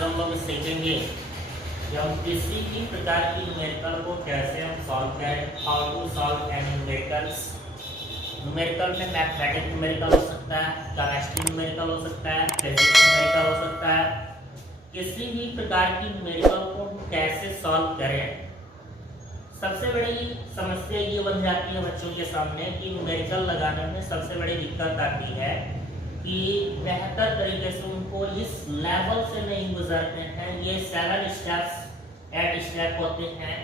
आज हम लोग सीखेंगे कि हम किसी भी प्रकार की न्यूमेरिकल को कैसे हम सॉल्व करें, how to solve any numericals. Numerical में मैथमेटिक न्यूमेरिकल हो सकता है, केमिस्ट्री न्यूमेरिकल हो सकता है, फिजिक्स न्यूमेरिकल हो सकता है। किसी भी प्रकार की न्यूमेरिकल को कैसे सॉल्व करें, सबसे बड़ी समस्या ये बन जाती है बच्चों के सामने कि न्यूमेरिकल लगाने में सबसे बड़ी दिक्कत आती है कि बेहतर तरीके से उनको इस लेवल से नहीं गुजरते हैं। ये 7 स्टेप्स 8 स्टेप होते हैं।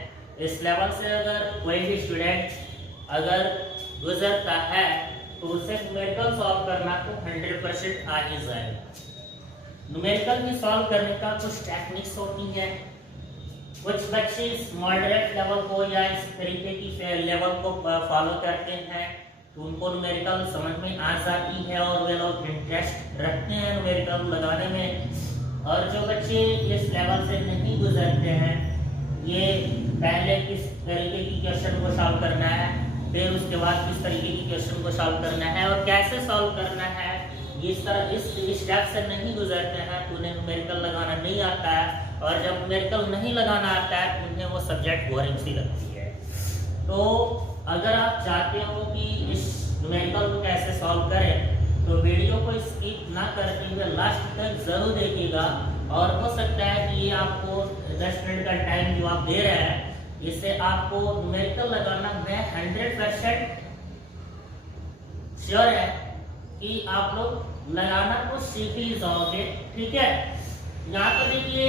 इस लेवल से अगर कोई भी स्टूडेंट अगर गुजरता है तो उसे न्यूमेरिकल सॉल्व करना तो 100% आ ही जाएगा। न्यूमेरिकल में सॉल्व करने का कुछ टेक्निक्स होती है। कुछ बच्चे इस मॉडरेट लेवल को या इस तरीके की लेवल को फॉलो करते हैं तो उनको न्यूमेरिकल समझ में आ जाती है और वे लोग इंटरेस्ट रखते हैं न्यूमेरिकल लगाने में। और जो बच्चे इस लेवल से नहीं गुजरते हैं, ये पहले किस तरीके की क्वेश्चन को सॉल्व करना है, फिर उसके बाद किस तरीके की क्वेश्चन को सॉल्व करना है और कैसे सॉल्व करना है, इस तरह इस स्टेप से नहीं गुजरते हैं तो उन्हें न्यूमेरिकल लगाना नहीं आता है। और जब न्यूमेरिकल नहीं लगाना आता है तो उन्हें वो सब्जेक्ट बोरिंग सी लगती है। तो अगर आप चाहते हो कि इस न्यूमेरिकल को कैसे सॉल्व करें तो वीडियो को स्किप ना करते हुए लास्ट तक जरूर देखिएगा। और हो सकता है कि ये आपको 10 मिनट का टाइम जो आप दे रहे हैं इससे आपको न्यूमेरिकल लगाना मैं 100% श्योर है कि आप लोग लगाना तो सीख ही जाओगे। ठीक है, यहाँ पर देखिए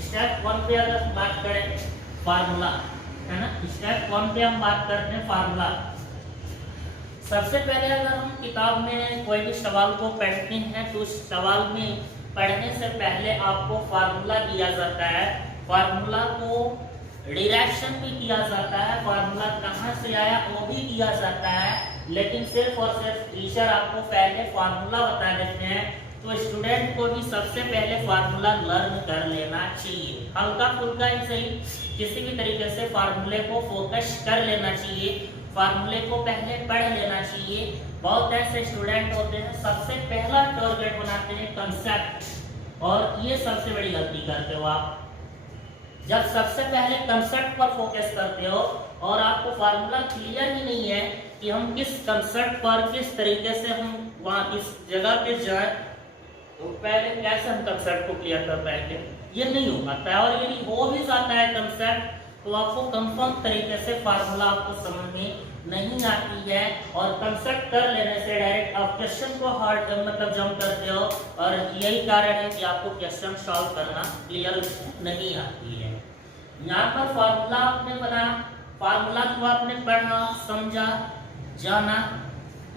स्टेप 1 पे अगर बात करें फार्मूला, है ना। स्टेप 1 पे हम बात करते हैं फार्मूला। सबसे पहले अगर हम किताब में कोई भी सवाल को पढ़ते हैं तो उस सवाल में पढ़ने से पहले आपको फार्मूला दिया जाता है। फार्मूला को डिरेक्शन भी किया जाता है, फार्मूला कहाँ से आया वो भी दिया जाता है। लेकिन सिर्फ और सिर्फ टीचर आपको पहले फार्मूला बता देते हैं तो स्टूडेंट को भी सबसे पहले फार्मूला लर्न कर लेना चाहिए। हल्का फुल्का ही सही, किसी भी तरीके से फार्मूले को फोकस कर लेना चाहिए, फार्मूले को पहले पढ़ लेना चाहिए। बहुत ऐसे स्टूडेंट होते हैं सबसे पहला टारगेट बनाते हैं कंसेप्ट, और ये सबसे बड़ी गलती करते हो आप। जब सबसे पहले कंसेप्ट पर फोकस करते हो और आपको फार्मूला क्लियर ही नहीं है कि हम किस कंसेप्ट पर किस तरीके से हम वहाँ इस जगह पे जाए तो पहले कैसे हम कंसेप्ट को क्लियर कर पाएंगे, ये नहीं हो पाता है। और यदि हो भी जाता है कंसेप्ट तो आपको कंफर्म तरीके से फार्मूला आपको समझ में नहीं आती है और कंसेप्ट कर लेने से डायरेक्ट आप क्वेश्चन को हार्ड मतलब जंप करते हो और यही कारण है कि आपको क्वेश्चन सॉल्व करना क्लियर नहीं आती है। यहाँ पर फार्मूला आपने बना, फार्मूला को आपने पढ़ा, समझा, जाना,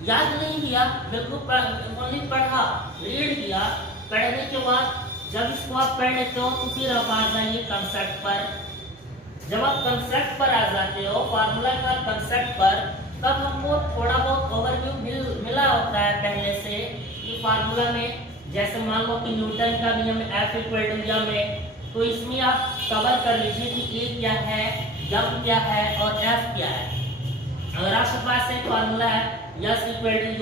याद नहीं किया, बिल्कुल ओनली पढ़ा, रीड किया। पढ़ने के बाद जब इसको आप पढ़ लेते हो तो फिर आप आ जाइए कंसेप्ट पर। जब आप कंसेप्ट पर आ जाते हो, फार्मूला का कंसेप्ट पर, तब हमको थोड़ा बहुत ओवरव्यू मिला होता है पहले से कि फार्मूला में जैसे मान लो कि न्यूटन का नियम F=m है, तो इसमें आप कवर कर लीजिए कि A क्या है, m क्या है और F क्या है। अगर आपके पास एक फार्मूला है S=d +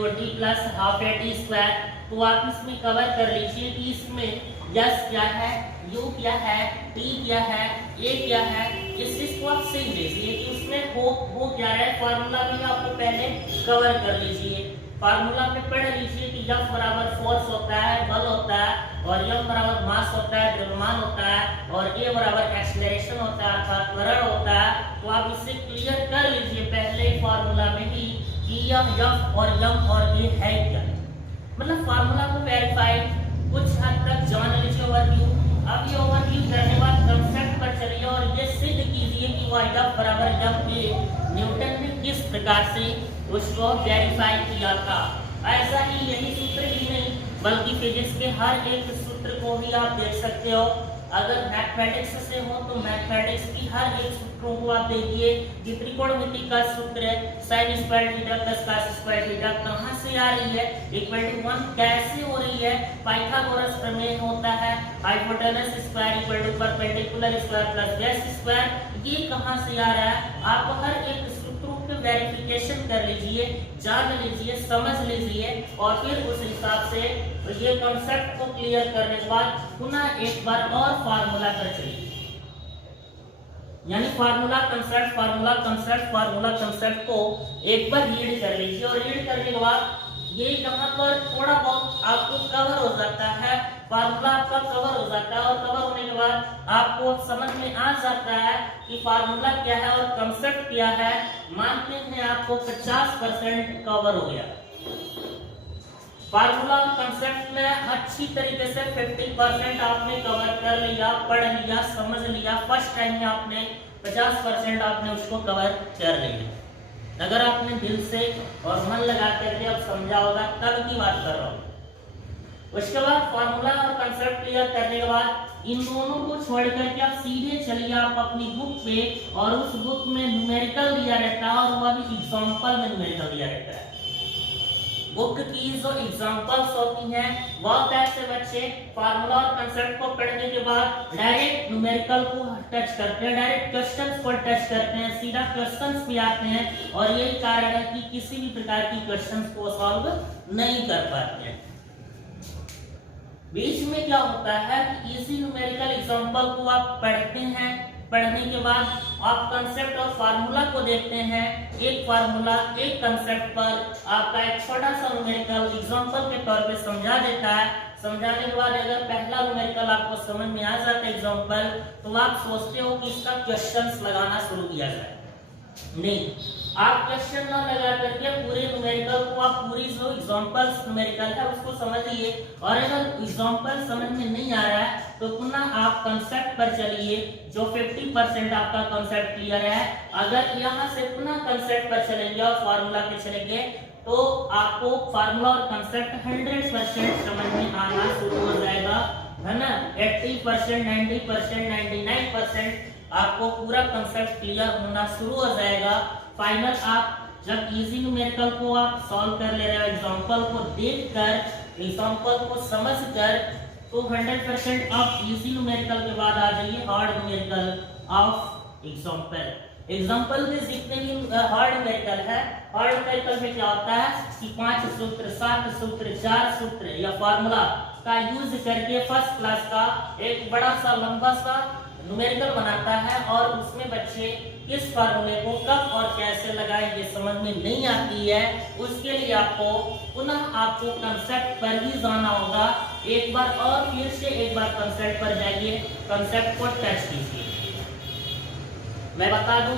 ½ तो आप इसमें कवर कर लीजिए कि इसमें S क्या है, U क्या है, T क्या है, A क्या है। इस चीज को आप सीख लीजिए कि उसमें हो क्या है। फार्मूला भी आपको पहले कवर कर लीजिए, फार्मूला में पढ़ लीजिए कि F बराबर फोर्स होता है, बल होता है, और M बराबर मास होता है, द्रव्यमान होता है, और A बराबर एक्सेलरेशन होता है अर्थात त्वरण होता है। तो आप इसे क्लियर कर लीजिए पहले ही फार्मूला में ही कि यह F और M और A है क्या। मतलब फार्मूला को वेरीफाई कुछ हद तक जान लीजिए ओवरव्यू। अब ये ओवरव्यू करने बाद कंसेप्ट पर चलिए और ये सिद्ध कीजिए कि वह F बराबर M न्यूटन ने किस प्रकार से उसको वेरीफाई किया था। ऐसा ही यही सूत्र ही नहीं बल्कि फिजिक्स के हर एक सूत्र को भी आप देख सकते हो। अगर मैथमेटिक्स से हो तो मैथमेटिक्स की हर एक सूत्रों को आप देखिए कि त्रिकोणमिति का सूत्र है sin² थीटा + cos² थीटा कहाँ से आ रही है, =1 कैसे हो रही है, पाइथागोरस प्रमेय होता है, hypotenuse square perpendicular square + base square, ये कहाँ से आ रहा है। आपको हर एक सूत्रों खुद वेरिफिकेशन कर लीजिए, जान लीजिए, समझ लीजिए और फिर उस हिसाब से ये कॉन्सेप्ट को क्लियर करने के बाद पुनः एक बार और फार्मूला कर चलिए, यानी फार्मूला कंसेप्ट को एक बार रीड कर लीजिए और रीड करने के बाद ये यहाँ पर थोड़ा बहुत आपको कवर हो जाता है, फार्मूला आपका कवर हो जाता है और कवर होने के बाद आपको समझ में आ जाता है कि फार्मूला क्या है और कंसेप्ट क्या है। मानते हैं आपको 50% कवर हो गया। फार्मूला और कंसेप्ट में अच्छी तरीके से 50% आपने कवर कर लिया, पढ़ लिया, समझ लिया। फर्स्ट टाइम में आपने 50% आपने उसको कवर कर लिया। अगर आपने दिल से और मन लगा करके अब समझा होगा, तब की बात कर रहा हूँ। उसके बाद फार्मूला और कंसेप्ट क्लियर करने के बाद इन दोनों को छोड़ करके आप सीधे चलिए आप अपनी बुक पे, और उस बुक में न्यूमेरिकल दिया रहता है और वह भी एग्जांपल में न्यूमेरिकल दिया रहता है। बुक की जो एग्जांपल्स होती हैं वह कैसे बच्चे फार्मूला और कंसेप्ट को पढ़ने के बाद डायरेक्ट न्यूमेरिकल को टच करते हैं, डायरेक्ट क्वेश्चंस को टच करते हैं, सीधा क्वेश्चंस भी आते हैं और यही कारण है कि किसी भी प्रकार की क्वेश्चंस को सॉल्व नहीं कर पाते हैं। बीच में क्या होता है कि इसी न्यूमेरिकल एग्जांपल को आप पढ़ते हैं, पढ़ने के बाद आप कंसेप्ट और फार्मूला को देखते हैं। एक फार्मूला एक कंसेप्ट पर आपका एक छोटा सा न्यूमेरिकल एग्जांपल के तौर पे समझा देता है। समझाने के बाद अगर पहला न्यूमेरिकल आपको समझ में आ जाता है एग्जांपल, तो आप सोचते हो कि इसका क्वेश्चंस लगाना शुरू किया जाए। नहीं, आप क्वेश्चन ना लगा करके पूरे न्यूमेरिकल को आप पूरी जो एग्जांपल्स न्यूमेरिकल है उसको समझिए, और अगर एग्जांपल समझ में नहीं आ रहा है तो पुनः आप कंसेप्ट पर चलिए, जो 50% आपका कंसेप्ट क्लियर है। अगर यहाँ से पुनः कंसेप्ट पर चलेंगे और फार्मूला पे चलेंगे तो आपको फार्मूला और कंसेप्ट 100% समझ में आना शुरू हो जाएगा, है ना। 80%, 90%, 99% आपको पूरा कंसेप्ट क्लियर होना शुरू हो जाएगा। फाइनल आप जब इजी न्यूमेरिकल को आप सॉल्व कर ले रहे हो, एग्जांपल को देखकर, एग्जांपल को समझकर, तो 100% आप इजी न्यूमेरिकल के बाद आ जाइए hard numerical of example. Example में जितने भी हार्ड न्यूमेरिकल है, हार्ड न्यूमेरिकल में क्या होता है कि 5 सूत्र, 7 सूत्र, 4 सूत्र या फार्मूला का यूज करके फर्स्ट क्लास का एक बड़ा सा लंबा सा न्यूमेरिकल बनाता है और उसमें बच्चे किस फार्मूले को कब और कैसे लगाएंगे समझ में नहीं आती है। उसके लिए आपको पुनः आपको कंसेप्ट पर ही जाना होगा। एक बार और फिर से एक बार कंसेप्ट पर जाइए, कंसेप्ट को टच कीजिए। मैं बता दूं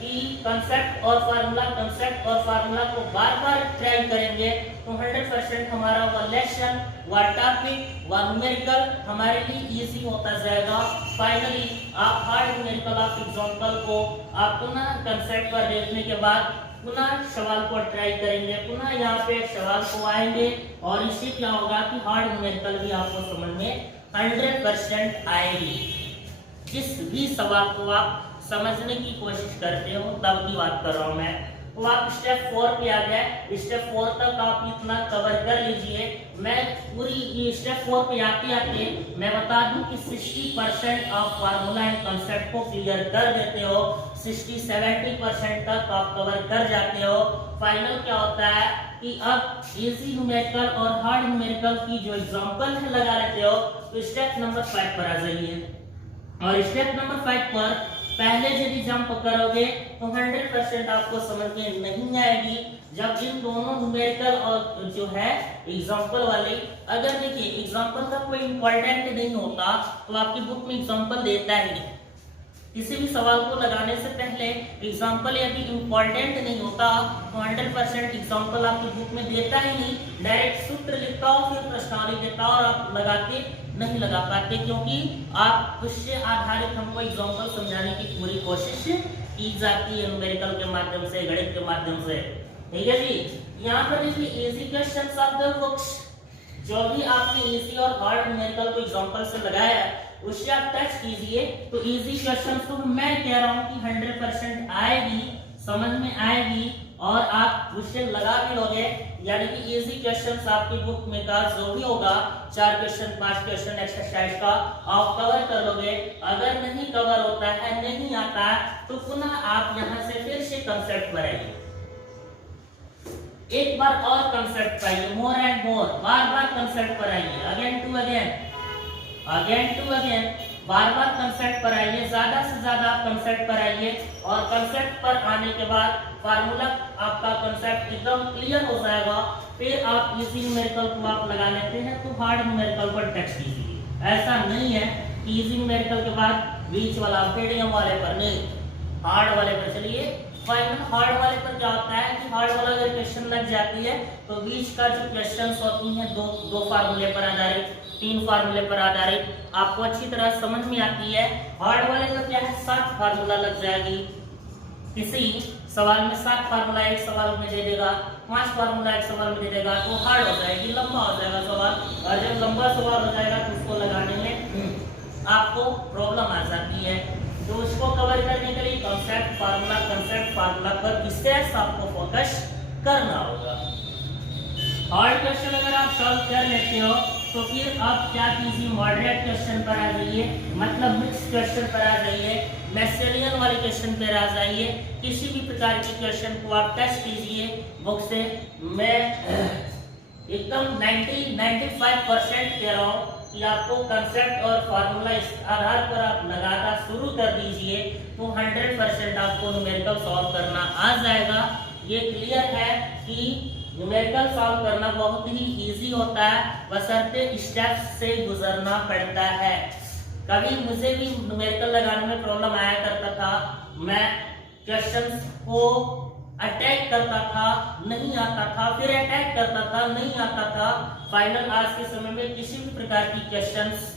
कि कंसेप्ट और फार्मूला को बार बार ट्राई करेंगे तो 100% हमारा वह लेसन, वह टॉपिक, वह न्यूमेरिकल हमारे लिए इजी होता जाएगा। फाइनली आप हार्ड न्यूमेरिकल ऑफ एग्जांपल को आप पुनः कंसेप्ट पर देखने के बाद पुनः सवाल को ट्राई करेंगे, पुनः यहाँ पे सवाल को आएंगे और इससे क्या होगा कि हार्ड न्यूमेरिकल भी आपको समझ में 100% आएगी। जिस भी सवाल को आप समझने की कोशिश करते हो तब की बात कर रहा हूं मैं। तो आप स्टेप 4 पे आ गए, स्टेप 4 तक आप इतना कवर कर लीजिए। मैं पूरी स्टेप 4 पे आते आते मैं बता दूं कि 60% आप फार्मूला एंड कंसेप्ट को क्लियर कर देते हो, 60-70% तक आप कवर कर जाते हो। फाइनल क्या होता है कि अब इजी न्यूमेरिकल और हार्ड न्यूमेरिकल की जो एग्जांपल है लगा लेते हो, तो स्टेप नंबर 5 पर आ जाइए। और स्टेप नंबर 5 पर पहले यदि जंप करोगे तो 100% आपको समझ में नहीं आएगी। जब इन दोनों न्यूमेरिकल और जो है एग्जांपल वाले, अगर देखिए एग्जांपल का कोई इंपॉर्टेंट नहीं होता तो आपकी बुक में एग्जांपल देता ही नहीं। किसी भी सवाल को लगाने से पहले एग्जांपल यदि इंपॉर्टेंट नहीं होता तो 100% एग्जांपल आपकी बुक में देता ही नहीं। डायरेक्ट सूत्र लिखता हो फिर प्रश्नावली देता हो और आप लगाते नहीं लगा पाते, क्योंकि आप उससे आधारित हमको एग्जांपल समझाने की पूरी कोशिश की जाती है न्यूमेरिकल के माध्यम से, गणित के माध्यम से। ठीक है जी। यहाँ पर देखिए easy questions of the books, जो भी आपने इजी और हार्ड न्यूमेरिकल को एग्जांपल से लगाया उससे आप टच कीजिए तो इजी क्वेश्चंस तो मैं कह रहा हूँ कि 100% आएगी, समझ में आएगी। और आप क्वेश्चन लगा भी लोगे, यानी कि इजी क्वेश्चंस आपकी बुक में का जो भी होगा 4 क्वेश्चन 5 क्वेश्चन एक्सरसाइज का आप कवर कर लोगे। अगर नहीं कवर होता है, नहीं आता है, तो पुनः आप यहाँ से फिर से कंसेप्ट पर आइए, एक बार और कंसेप्ट पर आइए, मोर एंड मोर, बार बार कंसेप्ट पर आइए, अगेन टू अगेन, बार बार कंसेप्ट पर आइए, ज्यादा से ज्यादा आप कंसेप्ट पर आइए। और कंसेप्ट पर आने के बाद फार्मूला आपका कंसेप्ट एकदम क्लियर हो जाएगा, फिर आप इजी न्यूमेरिकल को आप लगा लेते हैं तो हार्ड न्यूमेरिकल पर टच कीजिए। ऐसा नहीं है कि इजी न्यूमेरिकल के बाद बीच वाला मीडियम वाले पर नहीं, हार्ड वाले पर चलिए। फाइनल हार्ड वाले पर क्या होता है कि हार्ड वाला अगर क्वेश्चन लग जाती है तो बीच का जो क्वेश्चंस होती हैं दो फार्मूले पर आधारित, 3 फार्मूले पर आधारित, आपको अच्छी तरह समझ में आती है। हार्ड वाले में क्या है, 7 फार्मूला लग जाएगी, किसी सवाल में 7 फार्मूला एक सवाल में दे देगा, 5 फार्मूला एक सवाल में दे देगा, तो हार्ड हो जाएगी, लंबा हो जाएगा सवाल। और जब लंबा सवाल हो जाएगा तो उसको लगाने में आपको प्रॉब्लम आ जाती है। तो उसको कवर करने के लिए कंसेप्ट फार्मूला पर विशेष आपको फोकस करना होगा। हार्ड क्वेश्चन अगर आप सॉल्व कर लेते हो तो फिर आप क्या कीजिए, मॉडरेट क्वेश्चन पर आ जाइए, मतलब मिक्स क्वेश्चन पर आ जाइए, मैथ्सलियन वाले क्वेश्चन पर आ जाइए, किसी भी प्रकार के क्वेश्चन को आप टेस्ट कीजिए बुक से। मैं एकदम 90-95% कह रहा हूँ कि आपको कंसेप्ट और फार्मूला इस आधार पर आप लगाना शुरू कर दीजिए तो 100% आपको न्यूमेरिकल सॉल्व करना आ जाएगा। ये क्लियर है कि न्यूमेरिकल सॉल्व करना बहुत ही इजी होता है, बशर्ते स्टेप्स से गुजरना पड़ता है। कभी मुझे भी न्यूमेरिकल लगाने में प्रॉब्लम आया करता था, मैं क्वेश्चंस को अटैक करता था, नहीं आता था, फिर अटैक करता था, नहीं आता था। फाइनल आज के समय में किसी भी प्रकार की क्वेश्चंस,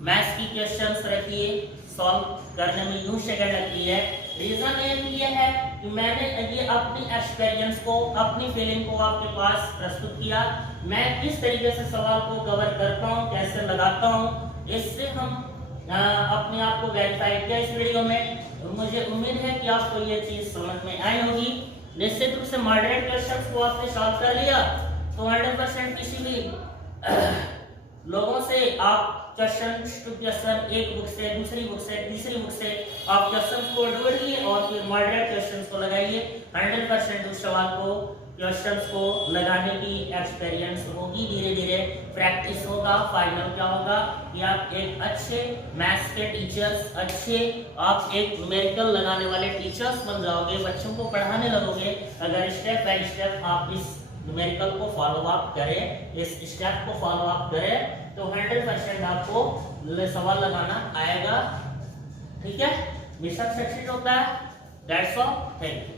मैथ्स की क्वेश्चंस रखिए, सॉल्व करने में यूं सेकंड लगती है। रीजन ये है कि मैंने ये अपनी एक्सपीरियंस को, अपनी फीलिंग को आपके पास प्रस्तुत किया। मैं किस तरीके से सवाल को कवर करता हूँ, कैसे लगाता हूँ, इससे हम अपने आप को वेरीफाई किया इस वीडियो में। मुझे उम्मीद है कि आपको ये चीज समझ में आई होगी। निश्चित रूप से मॉडरेट क्वेश्चंस को आपने सॉल्व कर लिया तो 100% किसी भी लोगों से आप क्वेश्चन टू क्वेश्चन, एक बुक से दूसरी बुक से तीसरी बुक से आप क्वेश्चन को ढूंढिए और फिर मॉडरेट क्वेश्चन को लगाइए। 100% उस सवाल को, क्वेश्चंस को लगाने की एक्सपीरियंस होगी, धीरे धीरे प्रैक्टिस होगा। फाइनल क्या होगा कि आप एक अच्छे मैथ्स के टीचर्स, अच्छे आप एक न्यूमेरिकल लगाने वाले टीचर्स बन जाओगे, बच्चों को पढ़ाने लगोगे अगर स्टेप बाय स्टेप आप इस न्यूमेरिकल को फॉलो अप करें, इस स्टेप को फॉलो अप करें तो 100% आपको सवाल लगाना आएगा। ठीक है, मिशन सक्सेस होता है। That's all, thank you.